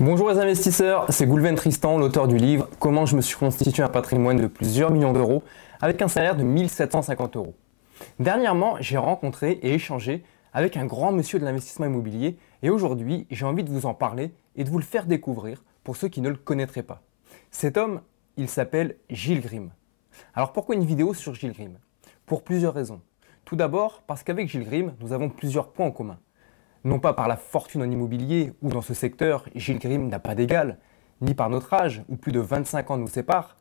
Bonjour les investisseurs, c'est Goulven Tristan, l'auteur du livre « Comment je me suis constitué un patrimoine de plusieurs millions d'euros avec un salaire de 1750 euros ». Dernièrement, j'ai rencontré et échangé avec un grand monsieur de l'investissement immobilier et aujourd'hui, j'ai envie de vous en parler et de vous le faire découvrir pour ceux qui ne le connaîtraient pas. Cet homme, il s'appelle Gilles Grimm. Alors pourquoi une vidéo sur Gilles Grimm? Pour plusieurs raisons. Tout d'abord, parce qu'avec Gilles Grimm, nous avons plusieurs points en commun. Non pas par la fortune en immobilier, où dans ce secteur, Gilles Grimm n'a pas d'égal, ni par notre âge, où plus de 25 ans nous séparent,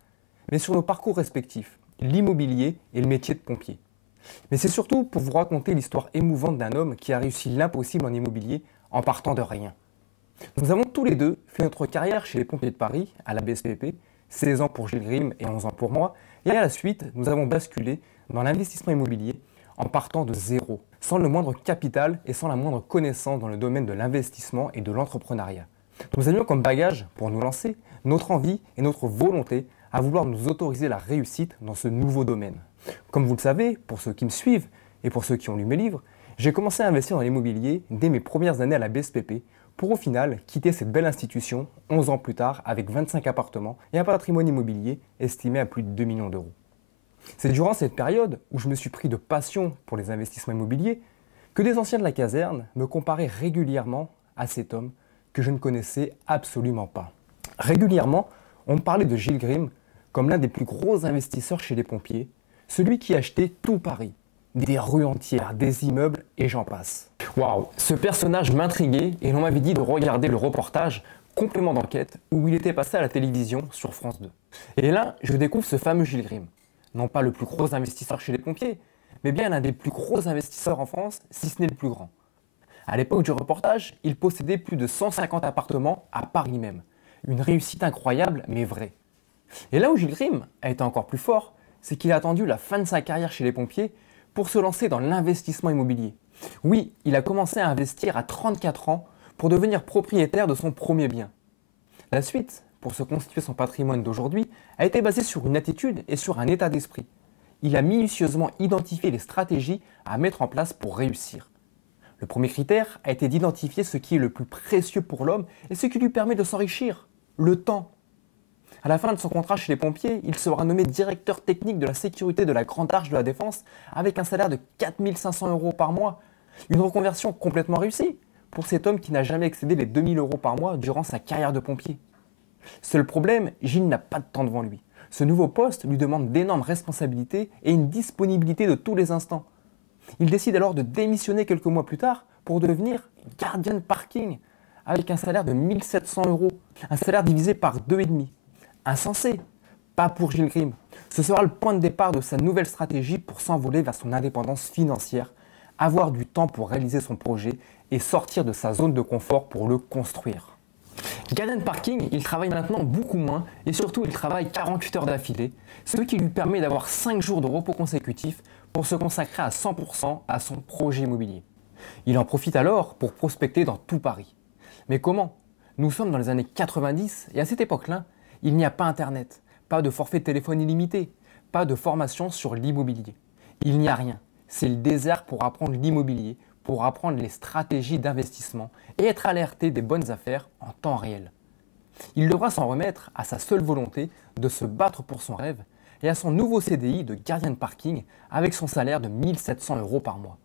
mais sur nos parcours respectifs, l'immobilier et le métier de pompier. Mais c'est surtout pour vous raconter l'histoire émouvante d'un homme qui a réussi l'impossible en immobilier en partant de rien. Nous avons tous les deux fait notre carrière chez les pompiers de Paris, à la BSPP, 16 ans pour Gilles Grimm et 11 ans pour moi, et à la suite, nous avons basculé dans l'investissement immobilier en partant de zéro, sans le moindre capital et sans la moindre connaissance dans le domaine de l'investissement et de l'entrepreneuriat. Nous avions comme bagage, pour nous lancer, notre envie et notre volonté à vouloir nous autoriser la réussite dans ce nouveau domaine. Comme vous le savez, pour ceux qui me suivent et pour ceux qui ont lu mes livres, j'ai commencé à investir dans l'immobilier dès mes premières années à la BSPP pour au final quitter cette belle institution 11 ans plus tard avec 25 appartements et un patrimoine immobilier estimé à plus de 2 millions d'euros. C'est durant cette période où je me suis pris de passion pour les investissements immobiliers que des anciens de la caserne me comparaient régulièrement à cet homme que je ne connaissais absolument pas. Régulièrement, on me parlait de Gilles Grimm comme l'un des plus gros investisseurs chez les pompiers, celui qui achetait tout Paris, des rues entières, des immeubles et j'en passe. Waouh, ce personnage m'intriguait et l'on m'avait dit de regarder le reportage Complément d'enquête où il était passé à la télévision sur France 2. Et là, je découvre ce fameux Gilles Grimm. Non pas le plus gros investisseur chez les pompiers, mais bien l'un des plus gros investisseurs en France, si ce n'est le plus grand. À l'époque du reportage, il possédait plus de 150 appartements à Paris même. Une réussite incroyable, mais vraie. Et là où Gilles Grimm a été encore plus fort, c'est qu'il a attendu la fin de sa carrière chez les pompiers pour se lancer dans l'investissement immobilier. Oui, il a commencé à investir à 34 ans pour devenir propriétaire de son premier bien. La suite, pour se constituer son patrimoine d'aujourd'hui, a été basée sur une attitude et sur un état d'esprit. Il a minutieusement identifié les stratégies à mettre en place pour réussir. Le premier critère a été d'identifier ce qui est le plus précieux pour l'homme et ce qui lui permet de s'enrichir, le temps. À la fin de son contrat chez les pompiers, il sera nommé directeur technique de la sécurité de la Grande Arche de la Défense avec un salaire de 4 500 euros par mois. Une reconversion complètement réussie pour cet homme qui n'a jamais excédé les 2 000 euros par mois durant sa carrière de pompier. Seul problème, Gilles n'a pas de temps devant lui. Ce nouveau poste lui demande d'énormes responsabilités et une disponibilité de tous les instants. Il décide alors de démissionner quelques mois plus tard pour devenir gardien de parking avec un salaire de 1700 euros, un salaire divisé par 2,5. Insensé, pas pour Gilles Grimm. Ce sera le point de départ de sa nouvelle stratégie pour s'envoler vers son indépendance financière, avoir du temps pour réaliser son projet et sortir de sa zone de confort pour le construire. Gardien de parking, il travaille maintenant beaucoup moins et surtout il travaille 48 heures d'affilée, ce qui lui permet d'avoir 5 jours de repos consécutifs pour se consacrer à 100% à son projet immobilier. Il en profite alors pour prospecter dans tout Paris. Mais comment? Nous sommes dans les années 90 et à cette époque-là, il n'y a pas Internet, pas de forfait de téléphone illimité, pas de formation sur l'immobilier. Il n'y a rien. C'est le désert pour apprendre l'immobilier, pour apprendre les stratégies d'investissement et être alerté des bonnes affaires en temps réel. Il devra s'en remettre à sa seule volonté de se battre pour son rêve et à son nouveau CDI de gardien de parking avec son salaire de 1700 euros par mois.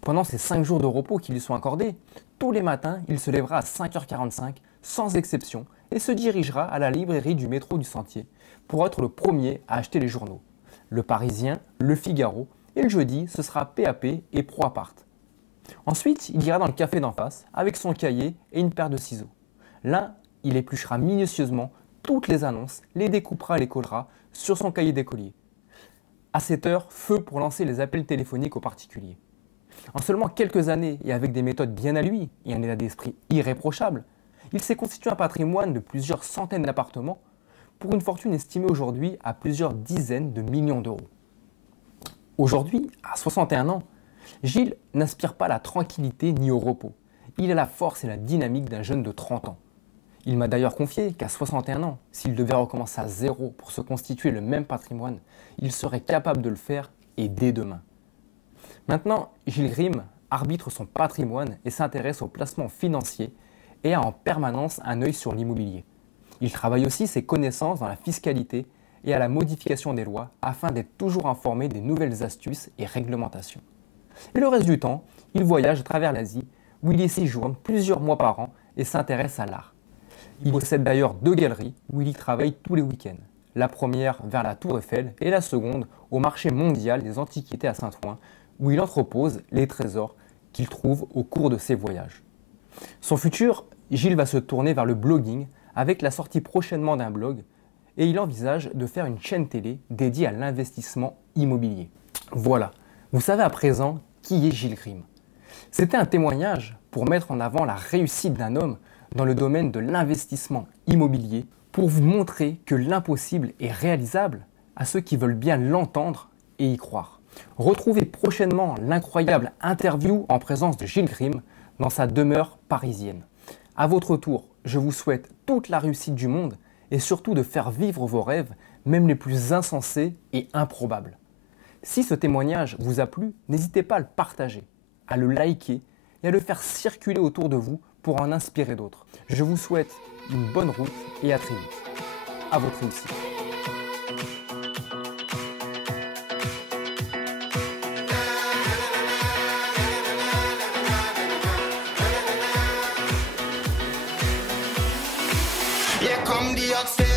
Pendant ces 5 jours de repos qui lui sont accordés, tous les matins, il se lèvera à 5h45 sans exception et se dirigera à la librairie du métro du Sentier pour être le premier à acheter les journaux. Le Parisien, le Figaro et le jeudi, ce sera PAP et ProAppart. Ensuite, il ira dans le café d'en face avec son cahier et une paire de ciseaux. Là, il épluchera minutieusement toutes les annonces, les découpera et les collera sur son cahier d'écolier. À cette heure, feu pour lancer les appels téléphoniques aux particuliers. En seulement quelques années et avec des méthodes bien à lui et un état d'esprit irréprochable, il s'est constitué un patrimoine de plusieurs centaines d'appartements pour une fortune estimée aujourd'hui à plusieurs dizaines de millions d'euros. Aujourd'hui, à 61 ans, Gilles n'aspire pas à la tranquillité ni au repos. Il a la force et la dynamique d'un jeune de 30 ans. Il m'a d'ailleurs confié qu'à 61 ans, s'il devait recommencer à zéro pour se constituer le même patrimoine, il serait capable de le faire et dès demain. Maintenant, Gilles Grimm arbitre son patrimoine et s'intéresse aux placements financiers et a en permanence un œil sur l'immobilier. Il travaille aussi ses connaissances dans la fiscalité et à la modification des lois afin d'être toujours informé des nouvelles astuces et réglementations. Et le reste du temps, il voyage à travers l'Asie où il y séjourne plusieurs mois par an et s'intéresse à l'art. Il possède d'ailleurs 2 galeries où il y travaille tous les week-ends. La première vers la Tour Eiffel et la seconde au marché mondial des antiquités à Saint-Ouen où il entrepose les trésors qu'il trouve au cours de ses voyages. Son futur, Gilles va se tourner vers le blogging avec la sortie prochainement d'un blog et il envisage de faire une chaîne télé dédiée à l'investissement immobilier. Voilà, vous savez à présent qui est Gilles Grimm. C'était un témoignage pour mettre en avant la réussite d'un homme dans le domaine de l'investissement immobilier pour vous montrer que l'impossible est réalisable à ceux qui veulent bien l'entendre et y croire. Retrouvez prochainement l'incroyable interview en présence de Gilles Grimm dans sa demeure parisienne. À votre tour, je vous souhaite toute la réussite du monde et surtout de faire vivre vos rêves, même les plus insensés et improbables. Si ce témoignage vous a plu, n'hésitez pas à le partager, à le liker et à le faire circuler autour de vous pour en inspirer d'autres. Je vous souhaite une bonne route et à très vite. À votre réussite. Here come the upstairs.